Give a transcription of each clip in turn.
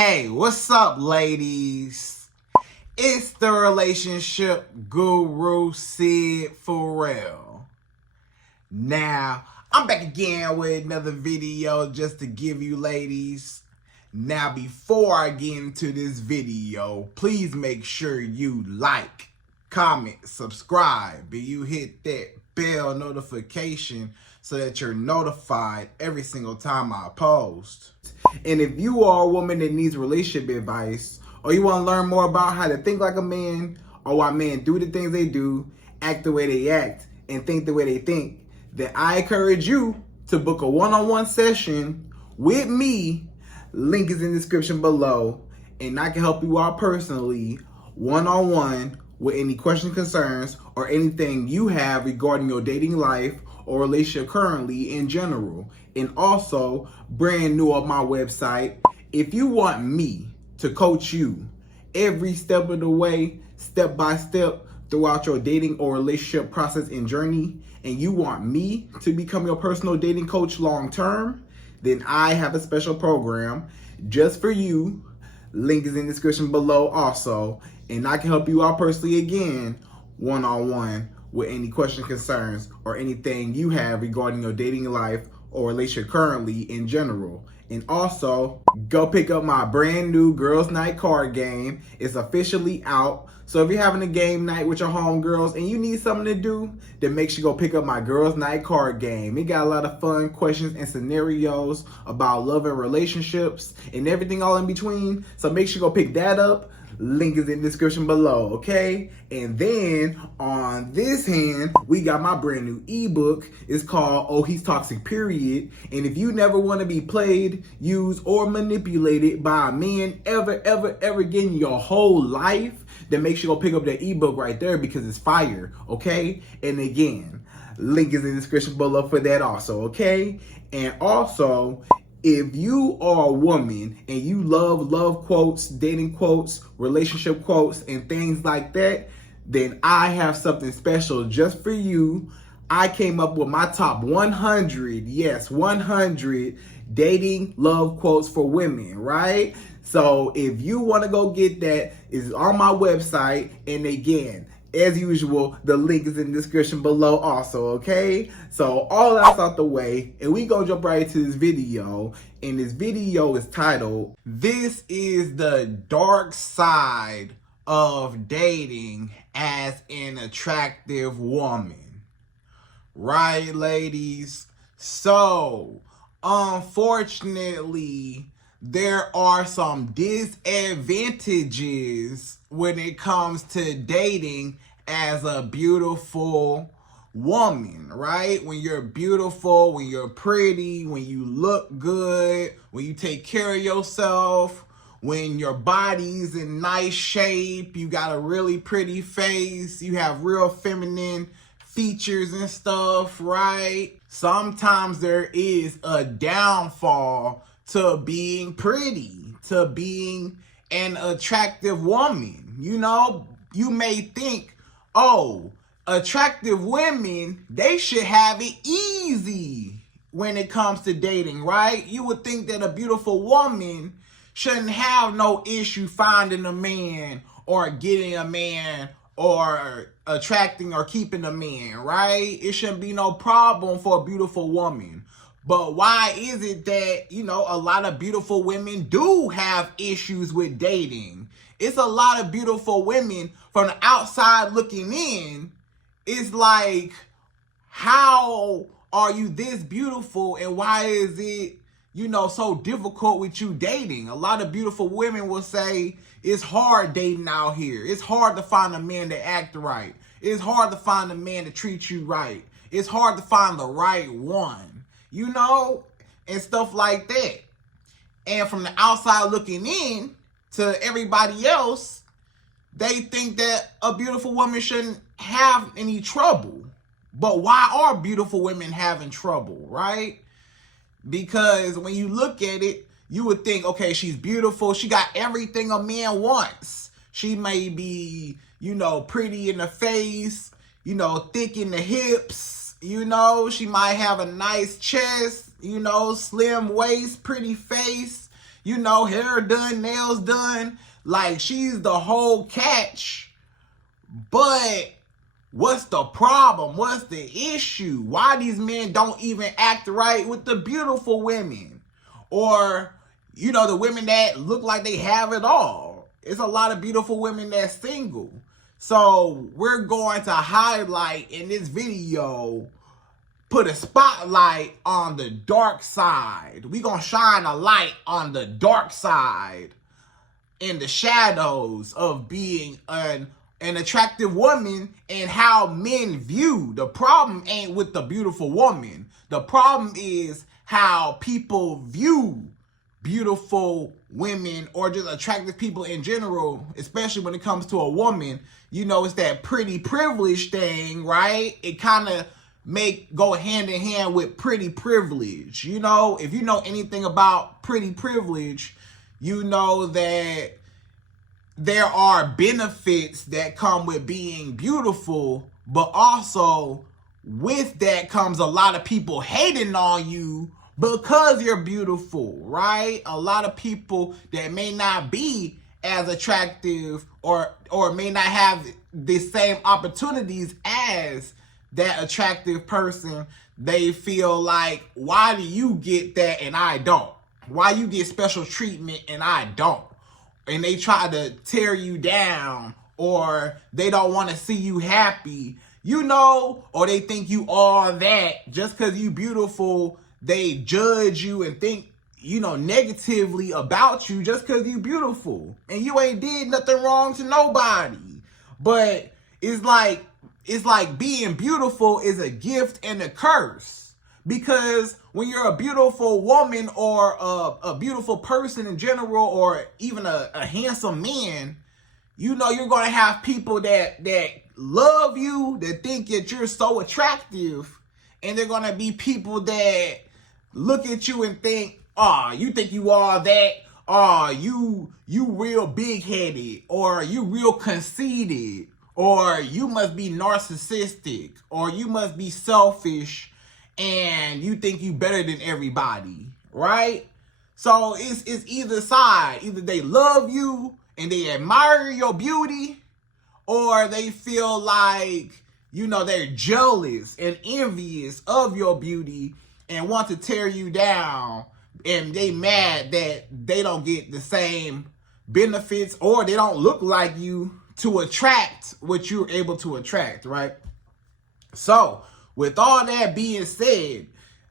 Hey, what's up, ladies? It's the relationship guru, Sydd Ferrell. Now, I'm back again with another video just to give you ladies. Now, before I get into this video, please make sure you like, comment, subscribe, and you hit that bell notification so that you're notified every single time I post. And if you are a woman that needs relationship advice, or you want to learn more about how to think like a man, or why men do the things they do, act the way they act, and think the way they think, then I encourage you to book a one-on-one session with me. Link is in the description below, and I can help you out personally, one-on-one, with any questions, concerns, or anything you have regarding your dating life or relationship currently in general. And also, brand new on my website, if you want me to coach you every step of the way, step by step, throughout your dating or relationship process and journey, and you want me to become your personal dating coach long term, then I have a special program just for you. Link is in the description below also, and I can help you out personally again, one-on-one, with any questions, concerns, or anything you have regarding your dating life or relationship currently in general. And also, go pick up my brand new Girls Night card game. It's officially out. So if you're having a game night with your homegirls and you need something to do, then make sure you go pick up my Girls Night card game. It got a lot of fun questions and scenarios about love and relationships and everything all in between. So make sure you go pick that up. Link is in the description below, okay? And then on this hand, we got my brand new ebook. It's called Oh He's Toxic, Period. And if you never want to be played, used, or manipulated by a man ever again in your whole life, then make sure you go pick up that ebook right there because it's fire, okay? And again, link is in the description below for that also, okay? And also, if you are a woman and you love quotes, dating quotes, relationship quotes, and things like that, then I have something special just for you. I came up with my top 100, yes, 100 dating love quotes for women, right? So if you want to go get that, it's on my website. And again, as usual, the link is in the description below also, okay? So all that's out the way, and we gonna jump right into this video. And this video is titled, This is the Dark Side of Dating as an Attractive Woman. Right, ladies? So, unfortunately, there are some disadvantages when it comes to dating as a beautiful woman, right? When you're beautiful, when you're pretty, when you look good, when you take care of yourself, when your body's in nice shape, you got a really pretty face, you have real feminine features and stuff, right? Sometimes there is a downfall to being pretty, to being an attractive woman. You know, you may think, oh, attractive women, they should have it easy when it comes to dating, right? You would think that a beautiful woman shouldn't have no issue finding a man or getting a man or attracting or keeping a man, right? It shouldn't be no problem for a beautiful woman. But why is it that, you know, a lot of beautiful women do have issues with dating? It's a lot of beautiful women from the outside looking in. It's like, how are you this beautiful and why is it, you know, so difficult with you dating? A lot of beautiful women will say it's hard dating out here. It's hard to find a man that act right. It's hard to find a man that treats you right. It's hard to find the right one. You know, and stuff like that. And from the outside looking in to everybody else, they think that a beautiful woman shouldn't have any trouble. But why are beautiful women having trouble, right? Because when you look at it, you would think, okay, she's beautiful. She got everything a man wants. She may be, you know, pretty in the face, you know, thick in the hips. You know, she might have a nice chest, you know, slim waist, pretty face. you know, hair done, nails done. Like, she's the whole catch. But what's the problem? What's the issue? Why these men don't even act right with the beautiful women? Or, you know, the women that look like they have it all. It's a lot of beautiful women that's single. So we're going to highlight in this video, put a spotlight on the dark side. We're going to shine a light on the dark side in the shadows of being an attractive woman and how men view. The problem ain't with the beautiful woman. The problem is how people view beautiful women or just attractive people in general, especially when it comes to a woman. You know, it's that pretty privilege thing, right? It kind of go hand in hand with pretty privilege. You know, if you know anything about pretty privilege, you know that there are benefits that come with being beautiful, but also with that comes a lot of people hating on you because you're beautiful, right? A lot of people that may not be as attractive or may not have the same opportunities as that attractive person, they feel like, why do you get that and I don't? Why you get special treatment and I don't? And they try to tear you down, or they don't want to see you happy, you know, or they think you all that. Just because you beautiful, they judge you and think, you know, negatively about you just because you beautiful. And you ain't did nothing wrong to nobody. But it's like being beautiful is a gift and a curse. Because when you're a beautiful woman or a beautiful person in general, or even a handsome man, you know you're going to have people that love you, that think that you're so attractive. And they're going to be people that look at you and think, oh, you think you are that? Oh, you real big-headed, or you real conceited, or you must be narcissistic, or you must be selfish, and you think you better than everybody, right? So it's either side. Either they love you and they admire your beauty, or they feel like, you know, they're jealous and envious of your beauty and want to tear you down, and they mad that they don't get the same benefits or they don't look like you to attract what you're able to attract, right? So with all that being said,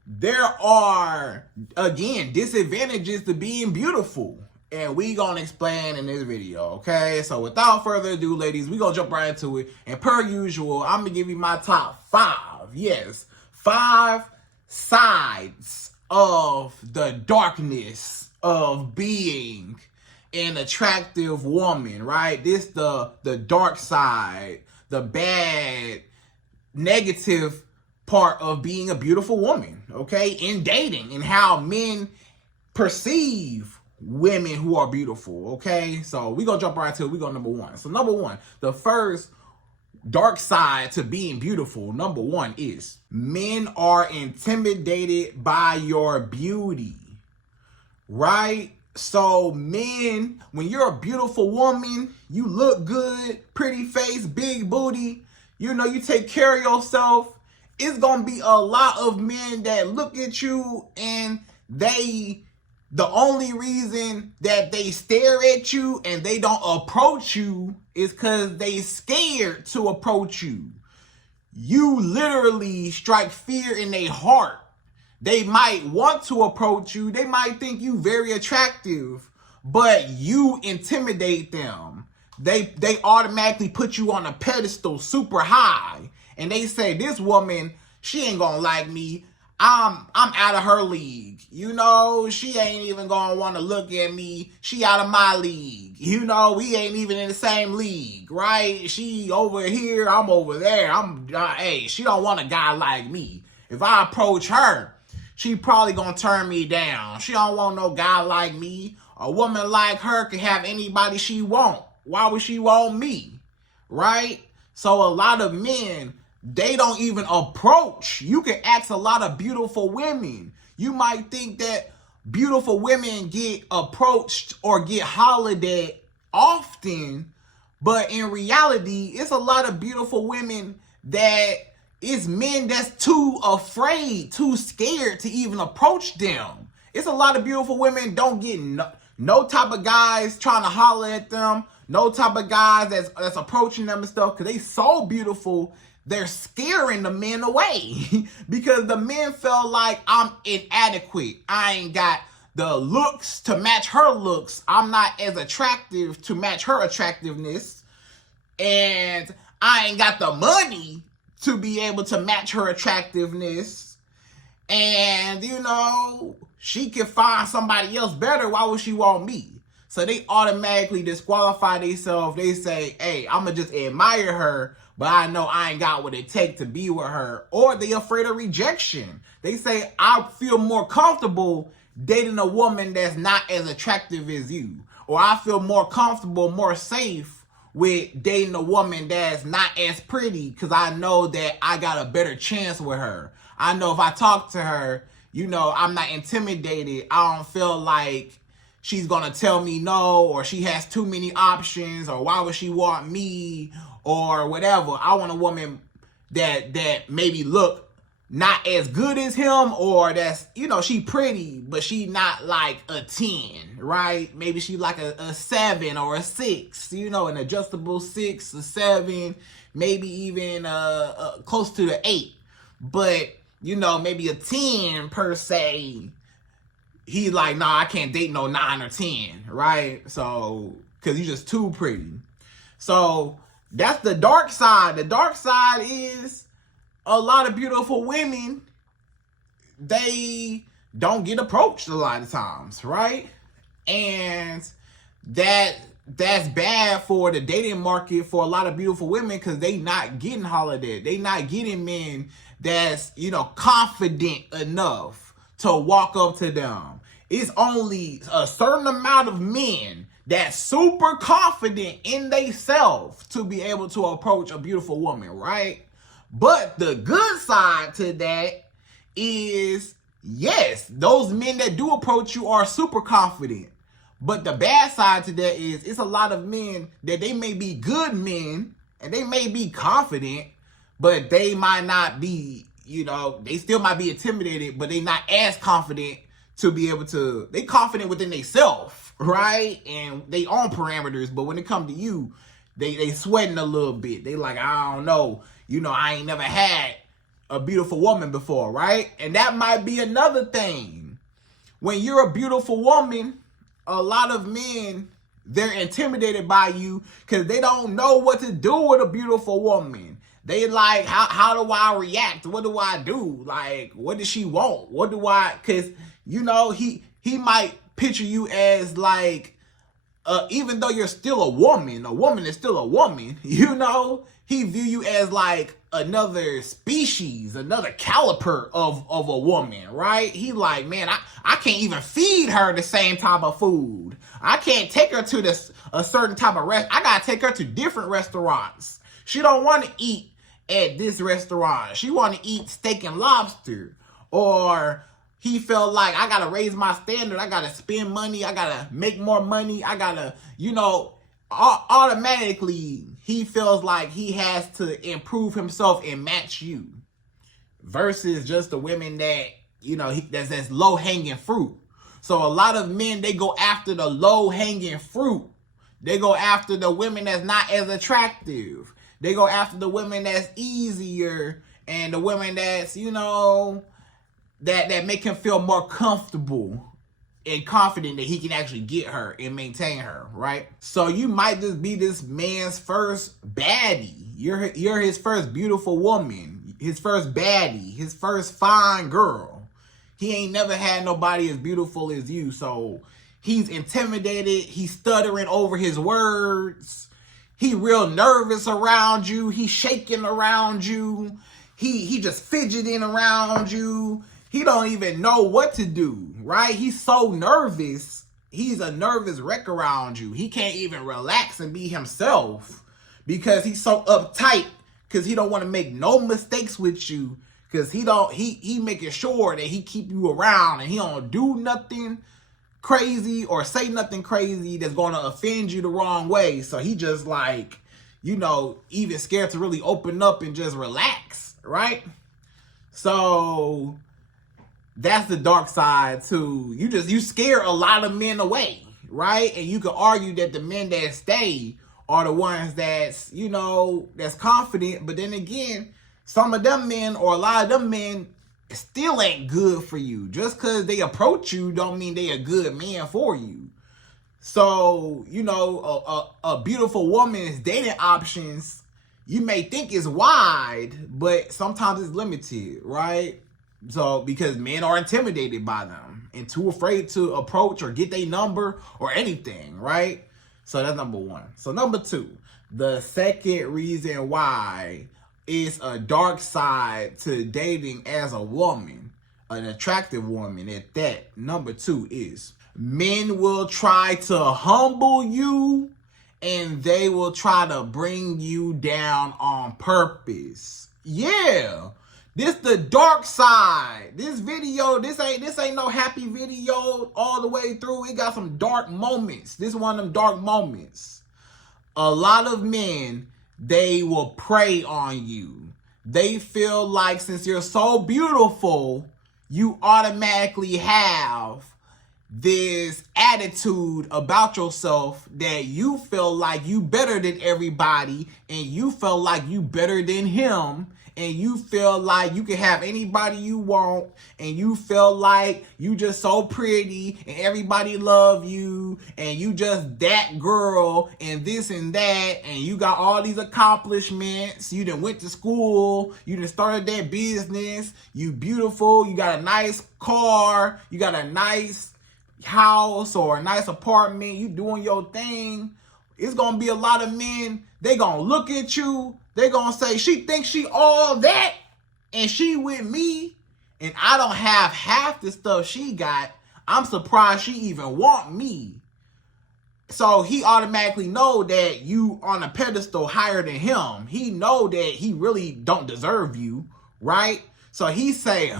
there are, again, disadvantages to being beautiful. And we gonna explain in this video, okay? So without further ado, ladies, we gonna jump right into it. And per usual, I'm gonna give you my top 5. Yes, 5 sides of the darkness of being an attractive woman, right? This the dark side, the bad, negative part of being a beautiful woman, okay? In dating, and how men perceive women who are beautiful, okay? So we gonna jump right to it. We go number 1. So number 1, the first dark side to being beautiful, number 1 is men are intimidated by your beauty, right? So men, when you're a beautiful woman, you look good, pretty face, big booty, you know, you take care of yourself, it's gonna be a lot of men that look at you and the only reason that they stare at you and they don't approach you is because they scared to approach you. You literally strike fear in their heart. They might want to approach you. They might think you very attractive, but you intimidate them. They automatically put you on a pedestal super high. And they say, this woman, she ain't gonna like me. I'm out of her league. You know, she ain't even gonna want to look at me. She out of my league. You know, we ain't even in the same league, right? She over here, I'm over there. Hey, she don't want a guy like me. If I approach her, she probably gonna turn me down. She don't want no guy like me. A woman like her can have anybody she want. Why would she want me, right? So a lot of men, they don't even approach. You can ask a lot of beautiful women. You might think that beautiful women get approached or get hollered at often, but in reality, it's a lot of beautiful women that it's men that's too afraid, too scared to even approach them. It's a lot of beautiful women don't get no type of guys trying to holler at them, no type of guys that's approaching them and stuff, because they so beautiful, they're scaring the men away because the men feel like I'm inadequate. I ain't got the looks to match her looks. I'm not as attractive to match her attractiveness. And I ain't got the money to be able to match her attractiveness. And, you know, she can find somebody else better. Why would she want me? So they automatically disqualify themselves. They say, hey, I'm going to just admire her, but I know I ain't got what it takes to be with her. Or they afraid of rejection. They say, I feel more comfortable dating a woman that's not as attractive as you. Or I feel more comfortable, more safe with dating a woman that's not as pretty because I know that I got a better chance with her. I know if I talk to her, you know, I'm not intimidated. I don't feel like she's going to tell me no, or she has too many options, or why would she want me, or whatever. I want a woman that maybe look not as good as him, or that's, you know, she pretty, but she not like a 10, right? Maybe she like a 7 or a 6, you know, an adjustable 6, a 7, maybe even close to the 8. But, you know, maybe a 10 per se, he's like, nah, I can't date no 9 or 10, right? So, because you're just too pretty. So, that's the dark side. The dark side is a lot of beautiful women, they don't get approached a lot of times, right? And that's bad for the dating market for a lot of beautiful women because they not getting hollered at. They not getting men that's, you know, confident enough to walk up to them. It's only a certain amount of men that's super confident in themselves to be able to approach a beautiful woman, right? But the good side to that is, yes, those men that do approach you are super confident. But the bad side to that is it's a lot of men that they may be good men and they may be confident, but they might not be, you know, they still might be intimidated, but they not as confident to be able to, they confident within themselves, right? And they own parameters, but when it comes to you, they sweating a little bit. They like, I don't know. You know, I ain't never had a beautiful woman before, right? And that might be another thing. When you're a beautiful woman, a lot of men, they're intimidated by you because they don't know what to do with a beautiful woman. They like, how do I react? What do I do? Like, what does she want? What do I, because, you know, he might picture you as like, even though you're still a woman is still a woman, you know? He view you as like another species, another caliper of a woman, right? He like, man, I can't even feed her the same type of food. I can't take her to a certain type of I gotta take her to different restaurants. She don't want to eat at this restaurant. She want to eat steak and lobster. Or he felt like, I gotta raise my standard. I gotta spend money. I gotta make more money. I gotta, you know, automatically he feels like he has to improve himself and match you versus just the women that, you know, that's low-hanging fruit. So a lot of men, they go after the low-hanging fruit. They go after the women that's not as attractive. They go after the women that's easier and the women that's, you know, that make him feel more comfortable and confident that he can actually get her and maintain her, right? So you might just be this man's first baddie. You're his first beautiful woman, his first baddie, his first fine girl. He ain't never had nobody as beautiful as you, so he's intimidated. He's stuttering over his words. He real nervous around you. He's shaking around you. He just fidgeting around you. He don't even know what to do, right? He's so nervous. He's a nervous wreck around you. He can't even relax and be himself because he's so uptight because he don't want to make no mistakes with you Cause he making sure that he keep you around and he don't do nothing crazy or say nothing crazy that's gonna offend you the wrong way. So he just like, even scared to really open up and just relax, right? So that's the dark side too. You scare a lot of men away, right? And you can argue that the men that stay are the ones that's confident, but then again, some of them men or a lot of them men still ain't good for you. Just because they approach you don't mean they a good man for you. So, a beautiful woman's dating options, you may think is wide, but sometimes it's limited, right? So, because men are intimidated by them and too afraid to approach or get their number or anything, right? So that's number one. So number two, the second reason why it's a dark side to dating as a woman, an attractive woman at that. Number two is men will try to humble you and they will try to bring you down on purpose. Yeah. This the dark side. This video, this ain't no happy video all the way through. It got some dark moments. This one of them dark moments. A lot of men, they will prey on you. They feel like since you're so beautiful, you automatically have this attitude about yourself that you feel like you better than everybody and you feel like you better than him. And you feel like you can have anybody you want, and you feel like you just so pretty, and everybody love you, and you just that girl, and this and that, and you got all these accomplishments. You done went to school, you done started that business, you beautiful, you got a nice car, you got a nice house or a nice apartment, you doing your thing. It's gonna be a lot of men, they gonna look at you, they gonna say, she thinks she all that, and she with me, and I don't have half the stuff she got. I'm surprised she even want me. So he automatically know that you on a pedestal higher than him. He know that he really don't deserve you, right? So he say,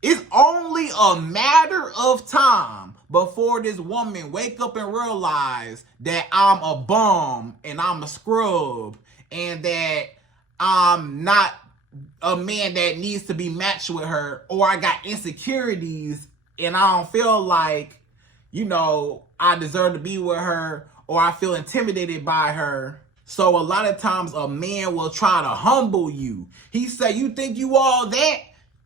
it's only a matter of time before this woman wake up and realize that I'm a bum and I'm a scrub and that I'm not a man that needs to be matched with her, or I got insecurities and I don't feel like, I deserve to be with her, or I feel intimidated by her. So a lot of times a man will try to humble you. He say, you think you all that?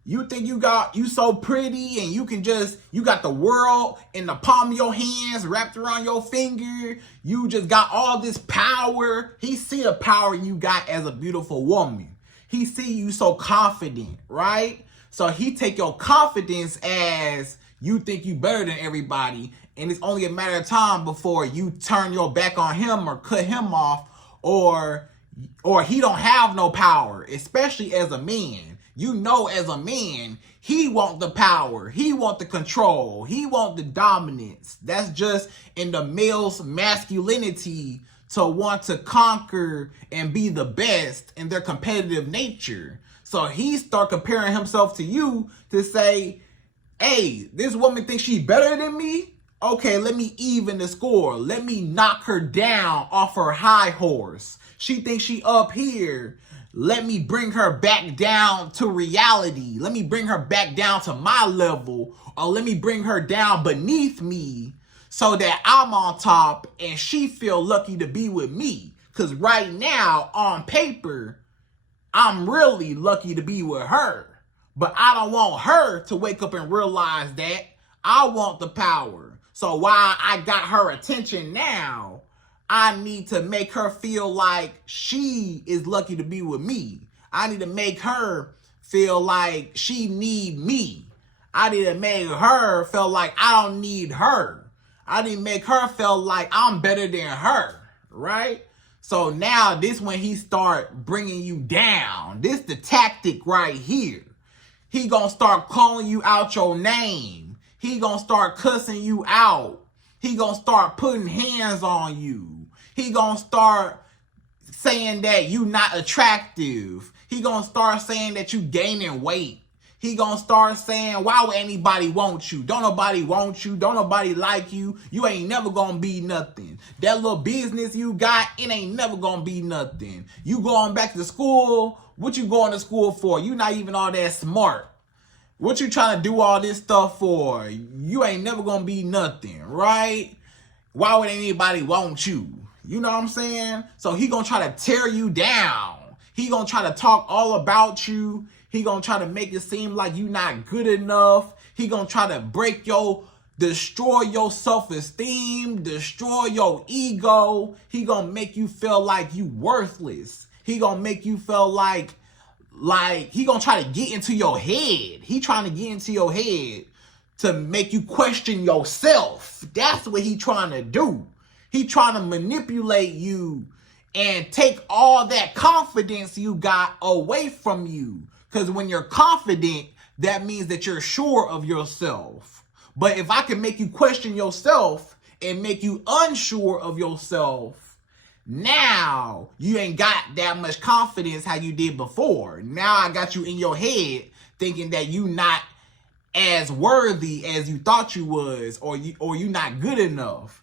You think you so pretty and you got the world in the palm of your hands wrapped around your finger. You just got all this power. He see the power you got as a beautiful woman. He see you so confident, right? So he take your confidence as you think you better than everybody. And it's only a matter of time before you turn your back on him or cut him off, or he don't have no power, especially as a man. As a man, he want the power, he want the control, he want the dominance. That's just in the male's masculinity to want to conquer and be the best in their competitive nature. So he start comparing himself to you to say, hey, this woman thinks she better than me? Okay, let me even the score. Let me knock her down off her high horse. She thinks she up here. Let me bring her back down to reality. Let me bring her back down to my level, or let me bring her down beneath me so that I'm on top and she feel lucky to be with me. Because right now, on paper, I'm really lucky to be with her. But I don't want her to wake up and realize that. I want the power. So while I got her attention now, I need to make her feel like she is lucky to be with me. I need to make her feel like she need me. I need to make her feel like I don't need her. I need to make her feel like I'm better than her, right? So now this when he start bringing you down. This the tactic right here. He gonna start calling you out your name. He gonna start cussing you out. He gonna start putting hands on you. He gonna start saying that you not attractive. He gonna start saying that you gaining weight. He gonna start saying, why would anybody want you? Don't nobody want you. Don't nobody like you. You ain't never gonna be nothing. That little business you got, it ain't never gonna be nothing. You going back to school, what you going to school for? You not even all that smart. What you trying to do all this stuff for? You ain't never gonna be nothing, right? Why would anybody want you? You know what I'm saying? So he gonna try to tear you down. He gonna try to talk all about you. He gonna try to make it seem like you not good enough. He gonna try to destroy your self-esteem, destroy your ego. He gonna make you feel like you worthless. He gonna make you feel like he gonna try to get into your head. He trying to get into your head to make you question yourself. That's what he trying to do. He trying to manipulate you and take all that confidence you got away from you. Because when you're confident, that means that you're sure of yourself. But if I can make you question yourself and make you unsure of yourself, now you ain't got that much confidence how you did before. Now I got you in your head thinking that you not as worthy as you thought you was, or you not good enough.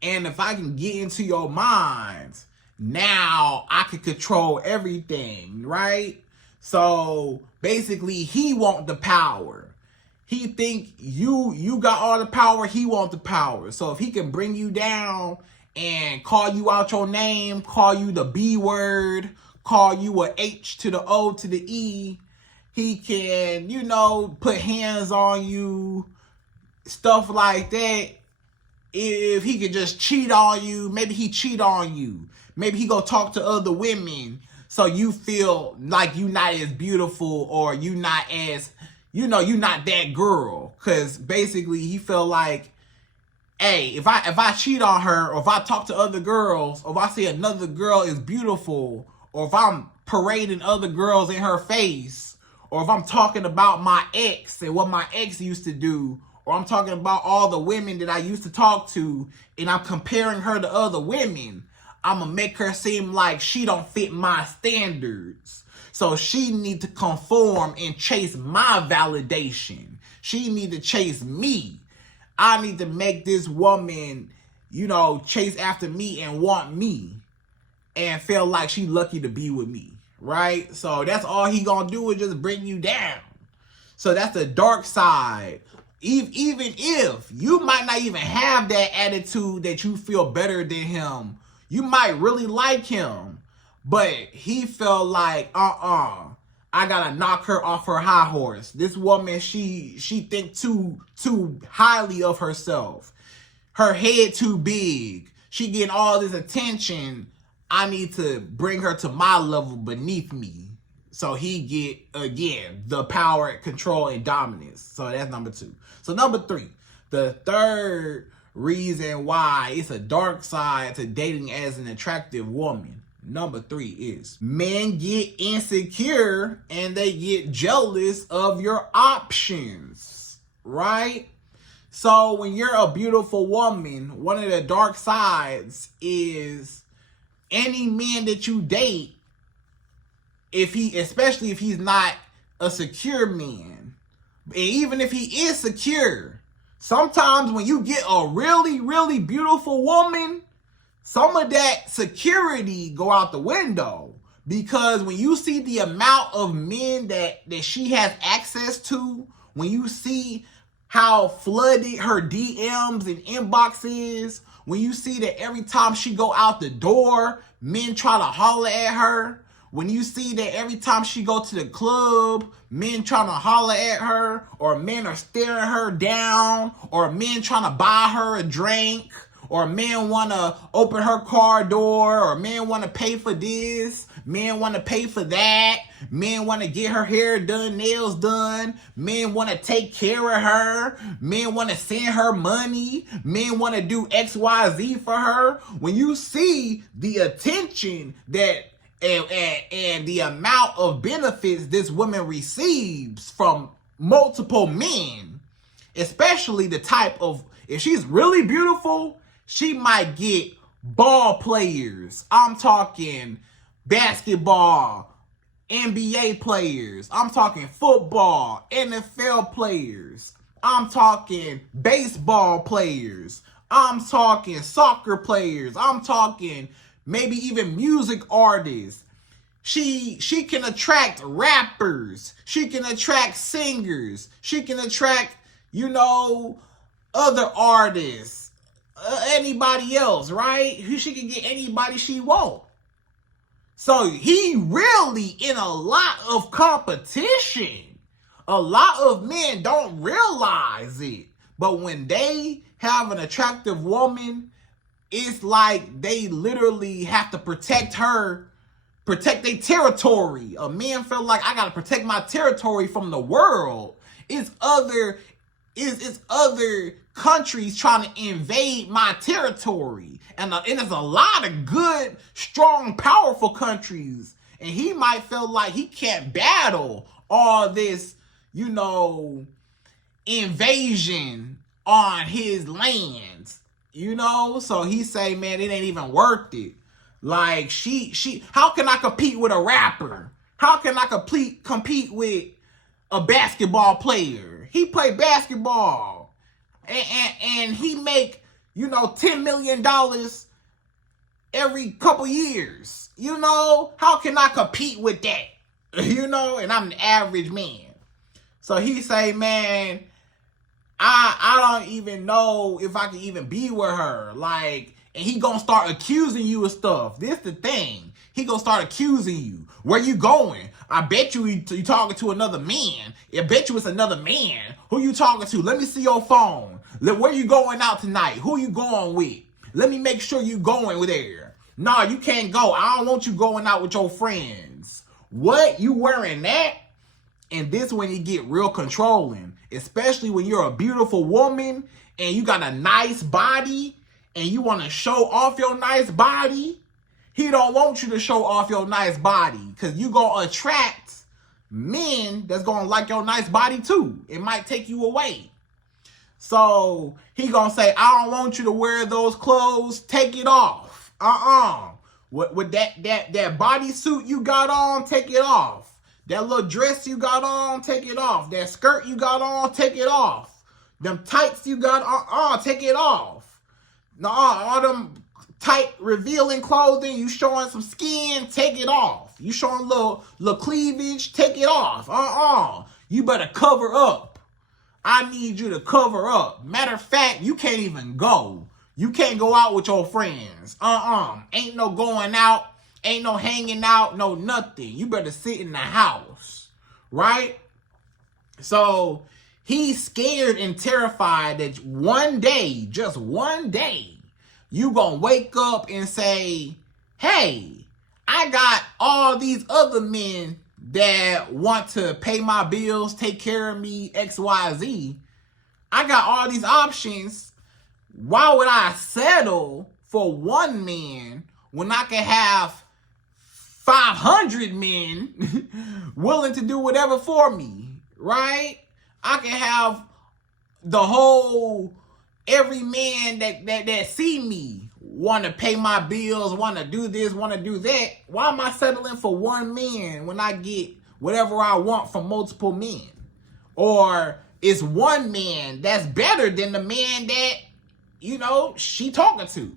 And if I can get into your mind, now I can control everything, right? So basically, he want the power. He think you got all the power. He want the power. So if he can bring you down and call you out your name, call you the B word, call you a H to the O to the E, he can, put hands on you, stuff like that. If he could just cheat on you, maybe he cheat on you. Maybe he go talk to other women so you feel like you not as beautiful, or you not as, you not that girl. Because basically he feel like, hey, if I cheat on her, or if I talk to other girls, or if I say another girl is beautiful, or if I'm parading other girls in her face, or if I'm talking about my ex and what my ex used to do, or I'm talking about all the women that I used to talk to, and I'm comparing her to other women, I'm going to make her seem like she don't fit my standards. So she need to conform and chase my validation. She need to chase me. I need to make this woman, chase after me and want me and feel like she lucky to be with me, right? So that's all he going to do is just bring you down. So that's the dark side. Even if you might not even have that attitude that you feel better than him, you might really like him, but he felt like, I gotta knock her off her high horse. This woman, she think too highly of herself. Her head too big. She getting all this attention. I need to bring her to my level beneath me. So he get, again, the power, control, and dominance. So that's number 2. So number 3, the third reason why it's a dark side to dating as an attractive woman. Number 3 is men get insecure and they get jealous of your options, right? So when you're a beautiful woman, one of the dark sides is any man that you date, especially if he's not a secure man, and even if he is secure, sometimes when you get a really, really beautiful woman, some of that security go out the window. Because when you see the amount of men that she has access to, when you see how flooded her DMs and inbox is, when you see that every time she go out the door, men try to holler at her, when you see that every time she go to the club, men trying to holler at her, or men are staring her down, or men trying to buy her a drink, or men want to open her car door, or men want to pay for this, men want to pay for that, men want to get her hair done, nails done, men want to take care of her, men want to send her money, men want to do XYZ for her. When you see the attention that and the amount of benefits this woman receives from multiple men, especially the type of, if she's really beautiful, she might get ball players. I'm talking basketball, NBA players. I'm talking football, NFL players. I'm talking baseball players. I'm talking soccer players. I'm talking maybe even music artists. She can attract rappers. She can attract singers. She can attract, other artists. Anybody else, right? She can get anybody she wants. So he really in a lot of competition. A lot of men don't realize it. But when they have an attractive woman, it's like they literally have to protect her, protect their territory. A man feel like, I gotta protect my territory from the world. It's other countries trying to invade my territory. And there's a lot of good, strong, powerful countries. And he might feel like he can't battle all this, invasion on his lands. So he say, man, it ain't even worth it. Like, how can I compete with a rapper? How can I compete with a basketball player? He play basketball. And he make, $10 million every couple years. How can I compete with that? And I'm the average man. So he say, man, I don't even know if I can even be with her. Like, and he gonna start accusing you of stuff. This the thing. He gonna start accusing you. Where you going? I bet you talking to another man. I bet you it's another man. Who you talking to? Let me see your phone. Where you going out tonight? Who you going with? Let me make sure you going there. No, you can't go. I don't want you going out with your friends. What? You wearing that? And this when you get real controlling. Especially when you're a beautiful woman and you got a nice body and you want to show off your nice body. He don't want you to show off your nice body because you going to attract men that's going to like your nice body too. It might take you away. So he going to say, I don't want you to wear those clothes. Take it off. With that bodysuit you got on, take it off. That little dress you got on, take it off. That skirt you got on, take it off. Them tights you got on, take it off. No, all them tight revealing clothing, you showing some skin, take it off. You showing little cleavage, take it off. You better cover up. I need you to cover up. Matter of fact, you can't even go. You can't go out with your friends. Ain't no going out. Ain't no hanging out, no nothing. You better sit in the house, right? So he's scared and terrified that one day, just one day, you gonna wake up and say, hey, I got all these other men that want to pay my bills, take care of me, XYZ. I got all these options. Why would I settle for one man when I can have 500 men willing to do whatever for me, right? I can have every man that see me want to pay my bills, want to do this, want to do that. Why am I settling for one man when I get whatever I want from multiple men? Or it's one man that's better than the man that, she talking to.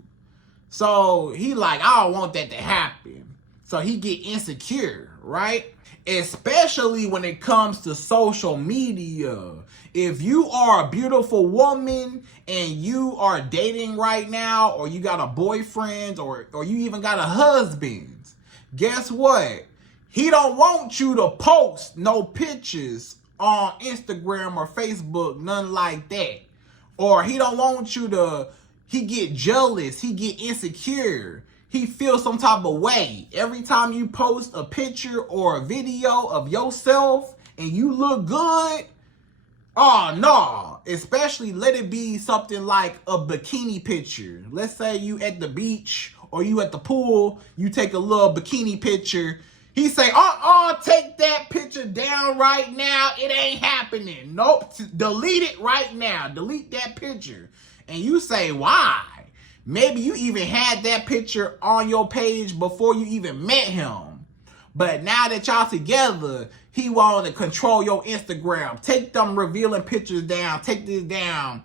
So he like, I don't want that to happen. So he get insecure, right? Especially when it comes to social media. If you are a beautiful woman and you are dating right now, or you got a boyfriend, or you even got a husband, guess what? He don't want you to post no pictures on Instagram or Facebook, none like that. Or he don't want you to, he get jealous, he get insecure. He feels some type of way. Every time you post a picture or a video of yourself and you look good, oh no. Especially let it be something like a bikini picture. Let's say you at the beach or you at the pool, you take a little bikini picture. He say, take that picture down right now. It ain't happening. Nope, delete it right now. Delete that picture. And you say, why? Maybe you even had that picture on your page before you even met him. But now that y'all together, he want to control your Instagram. Take them revealing pictures down. Take this down.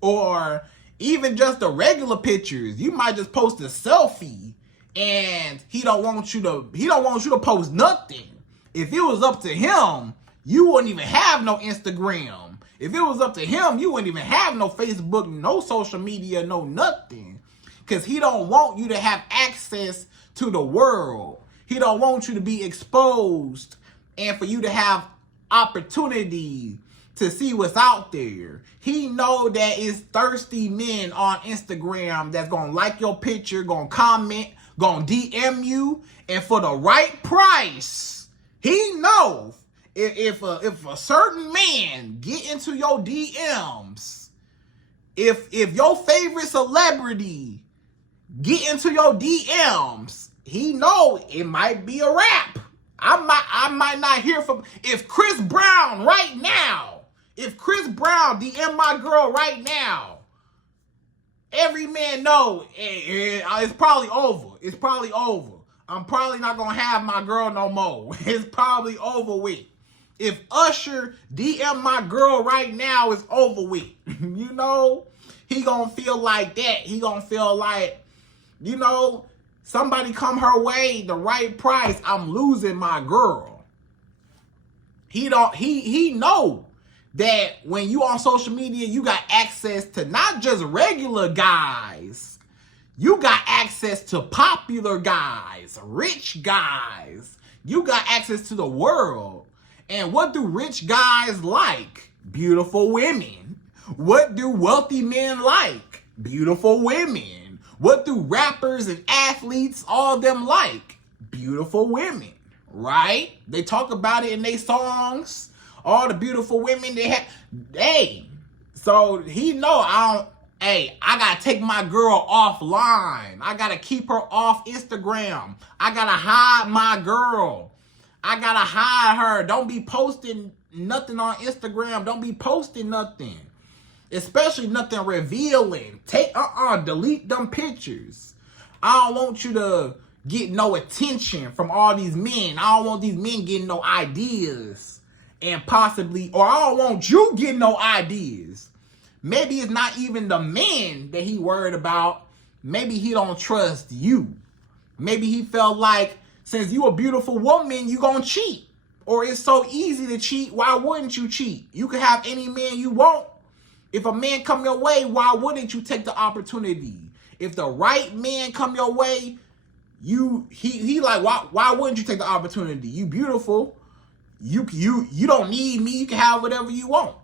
Or even just the regular pictures. You might just post a selfie and he don't want you to post nothing. If it was up to him, you wouldn't even have no Instagram. If it was up to him, you wouldn't even have no Facebook, no social media, no nothing. Because he don't want you to have access to the world. He don't want you to be exposed and for you to have opportunity to see what's out there. He know that it's thirsty men on Instagram that's gonna like your picture, gonna comment, gonna DM you, and for the right price, he knows if a certain man get into your DMs, if your favorite celebrity get into your DMs, he know it might be a wrap. I might not hear from, if Chris Brown DM my girl right now, every man know it's probably over. It's probably over. I'm probably not gonna have my girl no more. It's probably over with. If Usher DM my girl right now, it's over with. You know, he gonna feel like that. He gonna feel like, you know, somebody come her way, the right price, I'm losing my girl. He know that when you on social media, you got access to not just regular guys. You got access to popular guys, rich guys. You got access to the world. And what do rich guys like? Beautiful women. What do wealthy men like? Beautiful women. What do rappers and athletes, all of them like? Beautiful women, right? They talk about it in their songs. All the beautiful women they have. Hey, so he know I gotta take my girl offline. I gotta keep her off Instagram. I gotta hide my girl. I gotta hide her. Don't be posting nothing on Instagram. Don't be posting nothing. Especially nothing revealing. Delete them pictures. I don't want you to get no attention from all these men. I don't want these men getting no ideas. And possibly, or I don't want you getting no ideas. Maybe it's not even the man that he worried about. Maybe he don't trust you. Maybe he felt like, since you a beautiful woman, you gonna cheat. Or it's so easy to cheat, why wouldn't you cheat? You can have any man you want. If a man come your way, why wouldn't you take the opportunity? If the right man come your way, he like, why wouldn't you take the opportunity? You beautiful. You don't need me. You can have whatever you want.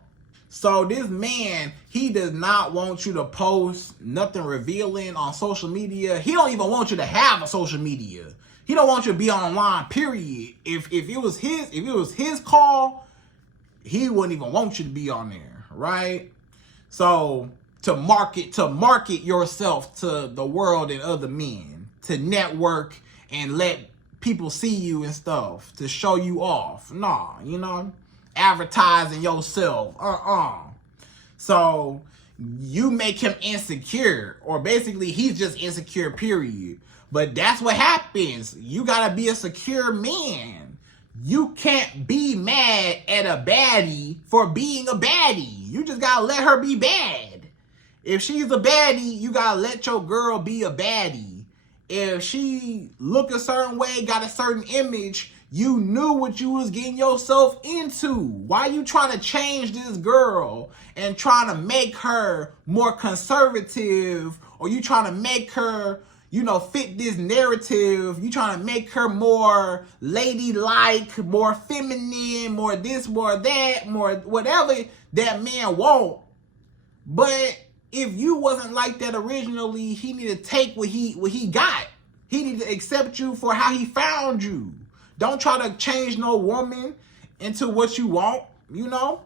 So this man, he does not want you to post nothing revealing on social media. He don't even want you to have a social media. He don't want you to be online, period. If it was his call, he wouldn't even want you to be on there, right? So to market yourself to the world and other men, to network and let people see you and stuff, to show you off. Nah, you know, advertising yourself. So you make him insecure, or basically he's just insecure, period. But that's what happens. You gotta be a secure man. You can't be mad at a baddie for being a baddie. You just gotta let her be bad. If she's a baddie, you gotta let your girl be a baddie. If she look a certain way, got a certain image, you knew what you was getting yourself into. Why you trying to change this girl and trying to make her more conservative, or you trying to make her, you know, fit this narrative? You trying to make her more ladylike, more feminine, more this, more that, more whatever that man want. But if you wasn't like that originally, he need to take what he got. He need to accept you for how he found you. Don't try to change no woman into what you want, you know?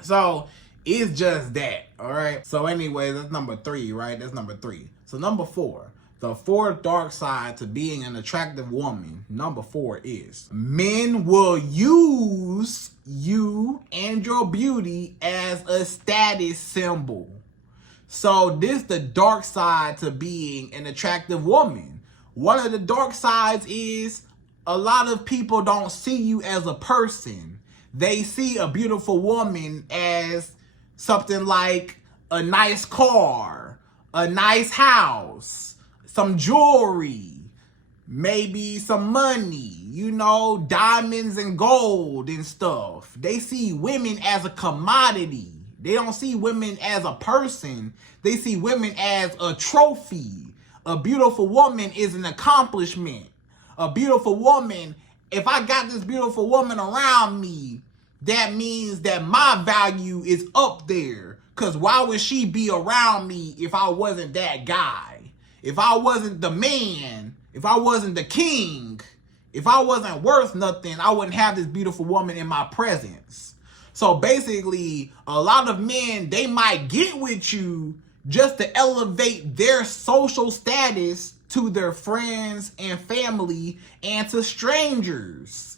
So it's just that, all right? So anyway, that's number 3, right? That's number 3. So number 4, the 4th dark side to being an attractive woman, number 4 is men will use you and your beauty as a status symbol. So this the dark side to being an attractive woman. One of the dark sides is a lot of people don't see you as a person. They see a beautiful woman as something like a nice car, a nice house, some jewelry, maybe some money, diamonds and gold and stuff. They see women as a commodity. They don't see women as a person. They see women as a trophy. A beautiful woman is an accomplishment. A beautiful woman, if I got this beautiful woman around me, that means that my value is up there. Because why would she be around me if I wasn't that guy? If I wasn't the man, if I wasn't the king, if I wasn't worth nothing, I wouldn't have this beautiful woman in my presence. So basically, a lot of men, they might get with you just to elevate their social status to their friends and family and to strangers.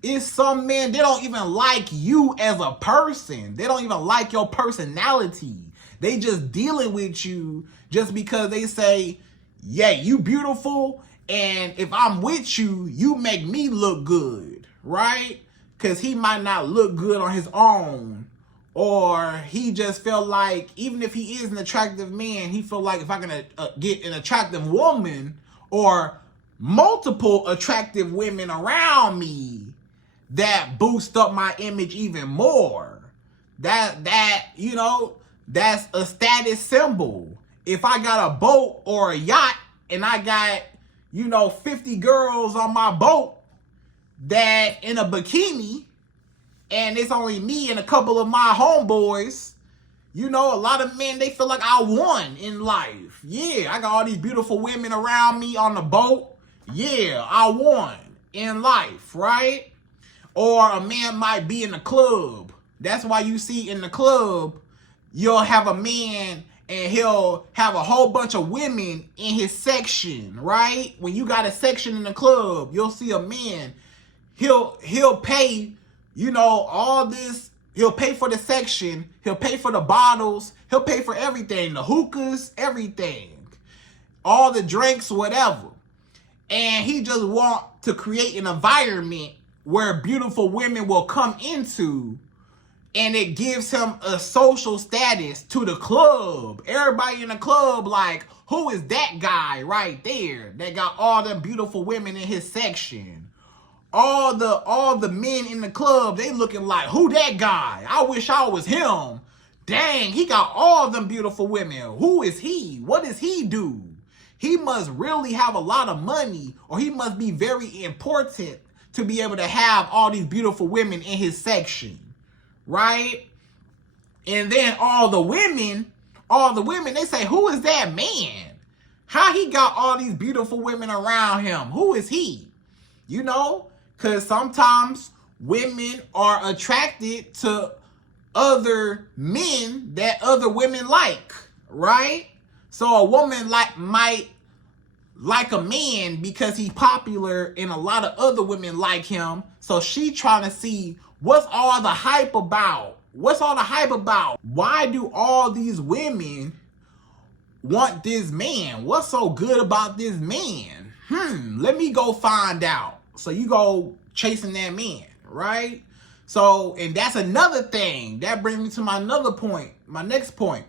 It's some men, they don't even like you as a person. They don't even like your personality. They just dealing with you just because they say, yeah, you beautiful, and if I'm with you, you make me look good, right? Because he might not look good on his own, or he just felt like, even if he is an attractive man, he feel like if I can get an attractive woman or multiple attractive women around me, that boosts up my image even more. That's a status symbol. If I got a boat or a yacht and I got, 50 girls on my boat that in a bikini, and it's only me and a couple of my homeboys, a lot of men, they feel like I won in life. Yeah, I got all these beautiful women around me on the boat. Yeah, I won in life, right? Or a man might be in the club. That's why you see in the club, you'll have a man and he'll have a whole bunch of women in his section, right? When you got a section in the club, you'll see a man. He'll pay, all this. He'll pay for the section. He'll pay for the bottles. He'll pay for everything. The hookahs, everything. All the drinks, whatever. And he just want to create an environment where beautiful women will come into, and it gives him a social status to the club. Everybody in the club like, who is that guy right there that got all the beautiful women in his section? All the men in the club, they looking like, who that guy? I wish I was him. Dang, he got all them beautiful women. Who is he? What does he do? He must really have a lot of money, or he must be very important to be able to have all these beautiful women in his section, right? And then all the women, they say, who is that man? How he got all these beautiful women around him? Who is he? Because sometimes women are attracted to other men that other women like, right? So a woman might like a man because he's popular and a lot of other women like him. So she trying to see, what's all the hype about? What's all the hype about? Why do all these women want this man? What's so good about this man? Let me go find out. So you go chasing that man, right? So, and that's another thing. That brings me to my next point.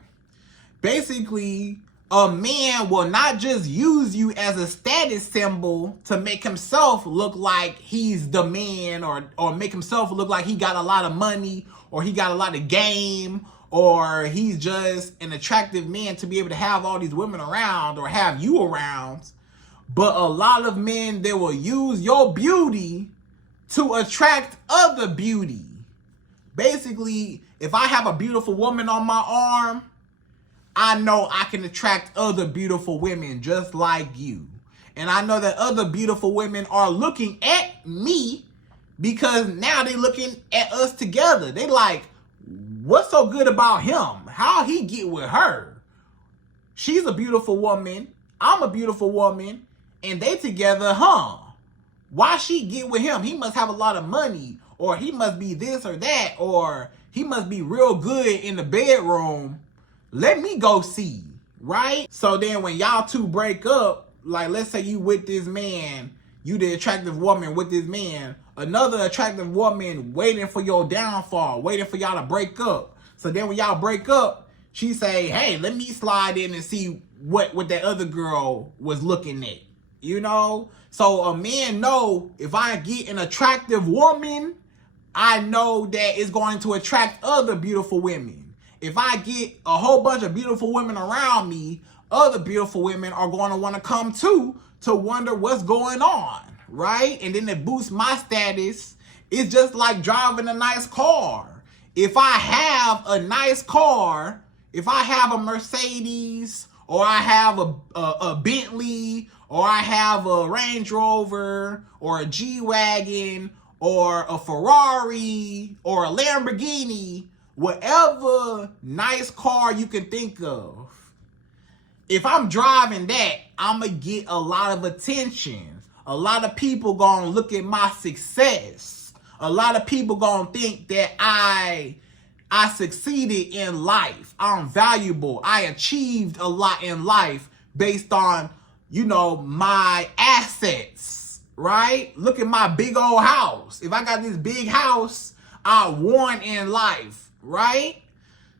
Basically, a man will not just use you as a status symbol to make himself look like he's the man, or make himself look like he got a lot of money, or he got a lot of game, or he's just an attractive man to be able to have all these women around or have you around. But a lot of men, they will use your beauty to attract other beauty. Basically, if I have a beautiful woman on my arm, I know I can attract other beautiful women just like you. And I know that other beautiful women are looking at me because now they looking at us together. They like, what's so good about him? How he get with her? She's a beautiful woman. I'm a beautiful woman. And they together, Why she get with him? He must have a lot of money, or he must be this or that, or he must be real good in the bedroom. Let me go see, right? So then when y'all two break up, like let's say you with this man, you the attractive woman with this man, another attractive woman waiting for your downfall, waiting for y'all to break up. So then when y'all break up, she say, hey, let me slide in and see what that other girl was looking at. You know? So a man know, if I get an attractive woman, I know that it's going to attract other beautiful women. If I get a whole bunch of beautiful women around me, other beautiful women are going to want to come too, to wonder what's going on, right? And then it boosts my status. It's just like driving a nice car. If I have a nice car, if I have a Mercedes, or I have a Bentley, or I have a Range Rover, or a G-Wagon, or a Ferrari, or a Lamborghini, whatever nice car you can think of, if I'm driving that, I'm going to get a lot of attention. A lot of people going to look at my success. A lot of people going to think that I succeeded in life. I'm valuable. I achieved a lot in life based on, you know, my assets, right? Look at my big old house. If I got this big house, I won in life, right?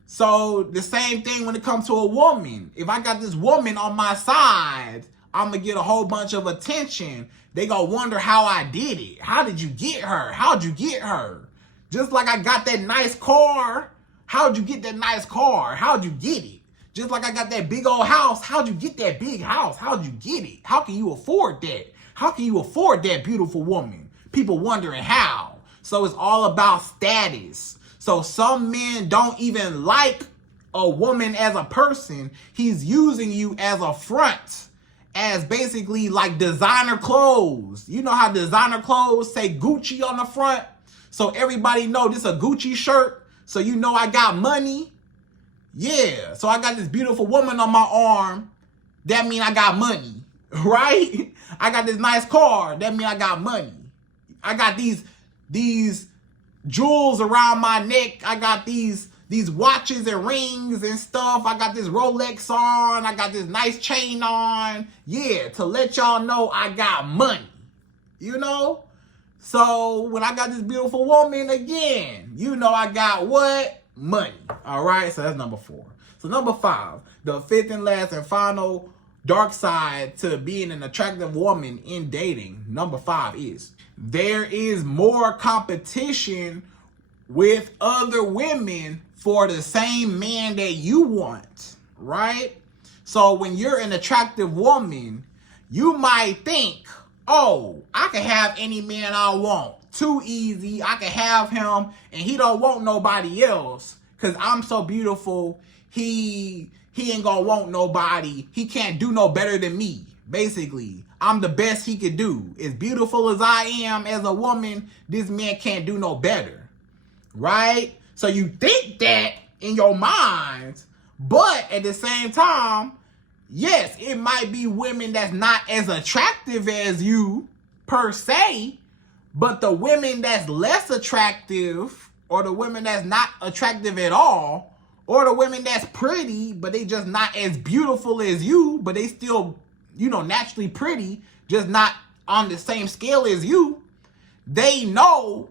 So the same thing when it comes to a woman. If I got this woman on my side, I'm going to get a whole bunch of attention. They going to wonder how I did it. How did you get her? How'd you get her? Just like I got that nice car. How'd you get that nice car? How'd you get it? Just like I got that big old house. How'd you get that big house? How'd you get it? How can you afford that? How can you afford that beautiful woman? People wondering how. So it's all about status. So some men don't even like a woman as a person. He's using you as a front, as basically like designer clothes. You know how designer clothes say Gucci on the front? So everybody know this a Gucci shirt. So you know I got money. Yeah. So I got this beautiful woman on my arm. That mean I got money, right? I got this nice car. That mean I got money. I got these jewels around my neck. I got these watches and rings and stuff. I got this Rolex on. I got this nice chain on. Yeah, to let y'all know I got money. You know? So when I got this beautiful woman again, you know I got what? Money. All right, so that's number 4. So number 5, the fifth and last and final dark side to being an attractive woman in dating. Number 5 is there is more competition with other women for the same man that you want, right? So when you're an attractive woman, you might think, oh, I can have any man I want. Too easy. I can have him and he don't want nobody else because I'm so beautiful. He ain't gonna want nobody. He can't do no better than me. Basically, I'm the best he could do. As beautiful as I am as a woman, this man can't do no better. Right? So you think that in your mind, but at the same time, yes, it might be women that's not as attractive as you per se, but the women that's less attractive, or the women that's not attractive at all, or the women that's pretty, but they just not as beautiful as you, but they still, you know, naturally pretty, just not on the same scale as you, they know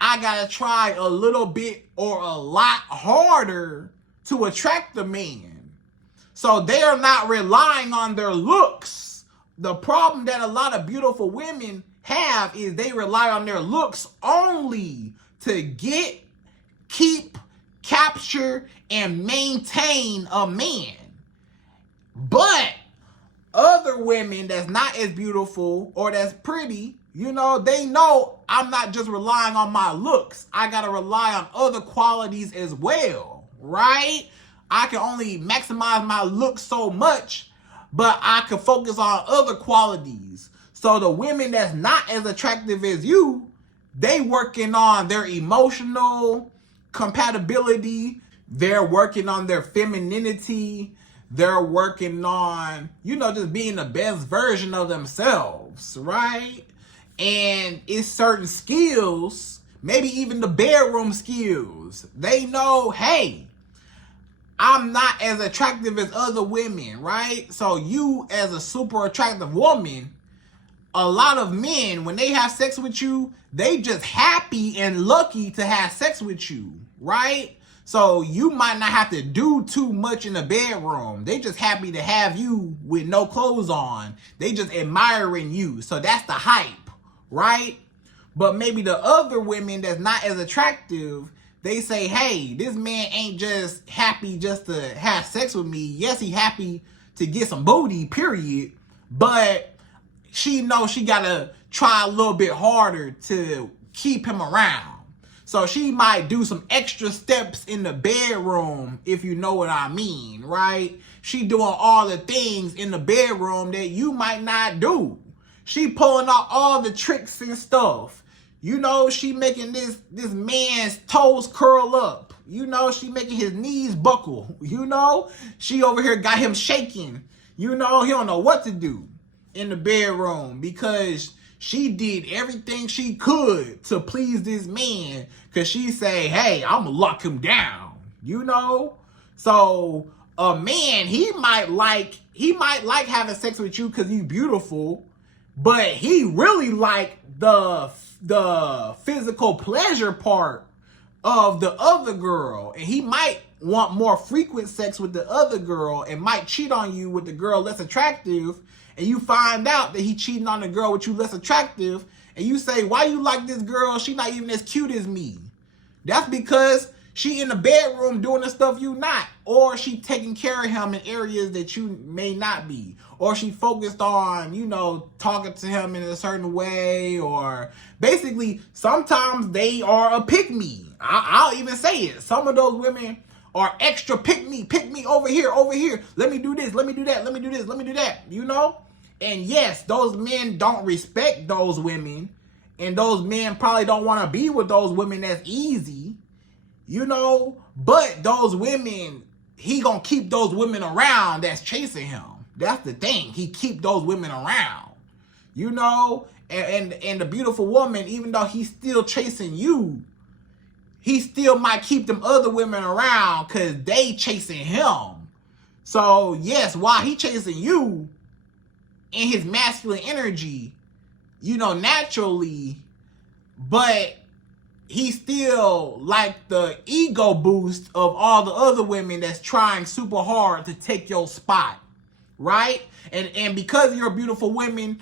I gotta try a little bit or a lot harder to attract the man. So they are not relying on their looks. The problem that a lot of beautiful women have is they rely on their looks only to get, keep, capture, and maintain a man. But other women that's not as beautiful or that's pretty, you know, they know I'm not just relying on my looks. I gotta rely on other qualities as well, right? I can only maximize my looks so much, but I can focus on other qualities. So the women that's not as attractive as you, they working on their emotional compatibility. They're working on their femininity. They're working on, you know, just being the best version of themselves, right? And it's certain skills, maybe even the bedroom skills. They know, hey, I'm not as attractive as other women, right? So you as a super attractive woman, a lot of men, when they have sex with you, they just happy and lucky to have sex with you, right? So you might not have to do too much in the bedroom. They just happy to have you with no clothes on. They just admiring you. So that's the hype, right? But maybe the other women that's not as attractive, they say, hey, this man ain't just happy just to have sex with me. Yes, he happy to get some booty, period. But she knows she gotta try a little bit harder to keep him around. So she might do some extra steps in the bedroom, if you know what I mean, right? She doing all the things in the bedroom that you might not do. She pulling out all the tricks and stuff. You know, she making this man's toes curl up. You know, she making his knees buckle. You know, she over here got him shaking. You know, he don't know what to do in the bedroom because she did everything she could to please this man, because she say, hey, I'm gonna lock him down, you know? So a man, he might like having sex with you because you beautiful, but he really like the physical pleasure part of the other girl, and he might want more frequent sex with the other girl and might cheat on you with the girl less attractive. And you find out that he cheating on the girl with you less attractive, and you say, why you like this girl? She not even as cute as me. That's because she in the bedroom doing the stuff you not. Or she taking care of him in areas that you may not be. Or she focused on, you know, talking to him in a certain way. Or basically, sometimes they are a pick-me. I'll even say it. Some of those women are extra pick-me over here. Let me do this, let me do that, let me do this, let me do that, you know? And yes, those men don't respect those women, and those men probably don't want to be with those women that's easy, you know? But those women, he gonna keep those women around that's chasing him. That's the thing. He keep those women around, you know? And the beautiful woman, even though he's still chasing you, he still might keep them other women around because they chasing him. So yes, while he chasing you in his masculine energy, you know, naturally, but he still like the ego boost of all the other women that's trying super hard to take your spot, right? And because you're a beautiful woman,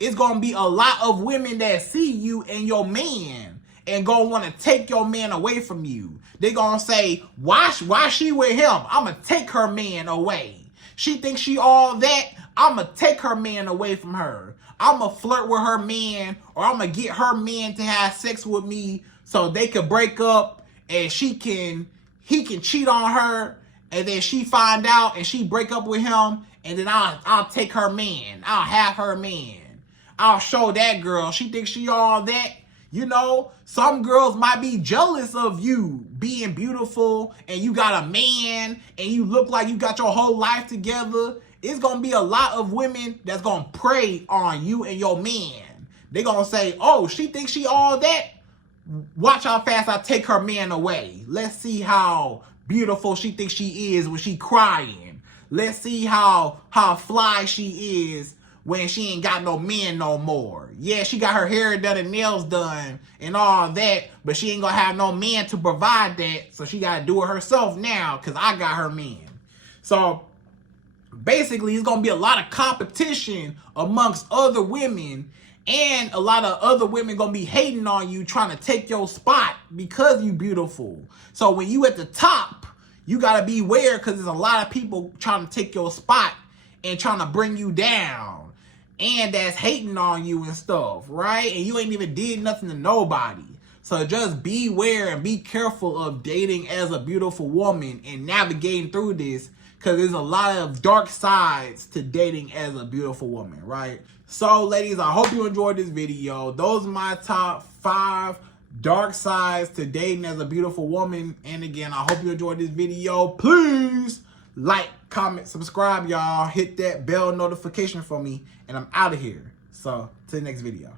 it's gonna be a lot of women that see you and your man and gonna want to take your man away from you. They gonna say, why she with him? I'ma take her man away. She thinks she all that. I'ma take her man away from her. I'ma flirt with her man, or I'ma get her man to have sex with me so they could break up, and he can cheat on her, and then she find out and she break up with him, and then I'll take her man. I'll have her man. I'll show that girl. She thinks she all that. You know, some girls might be jealous of you being beautiful and you got a man and you look like you got your whole life together. It's going to be a lot of women that's going to prey on you and your man. They're going to say, oh, she thinks she all that? Watch how fast I take her man away. Let's see how beautiful she thinks she is when she crying. Let's see how fly she is when she ain't got no men no more. Yeah, she got her hair done and nails done and all that, but she ain't gonna have no man to provide that, so she gotta do it herself now because I got her man. So basically, it's gonna be a lot of competition amongst other women, and a lot of other women gonna be hating on you, trying to take your spot because you beautiful. So when you at the top, you gotta beware because there's a lot of people trying to take your spot and trying to bring you down. And that's hating on you and stuff, right? And you ain't even did nothing to nobody. So just beware and be careful of dating as a beautiful woman and navigating through this, because there's a lot of dark sides to dating as a beautiful woman, right? So ladies, I hope you enjoyed this video. Those are my top 5 dark sides to dating as a beautiful woman. And again, I hope you enjoyed this video. Please like, comment, subscribe, y'all. Hit that bell notification for me, and I'm out of here. So, to the next video.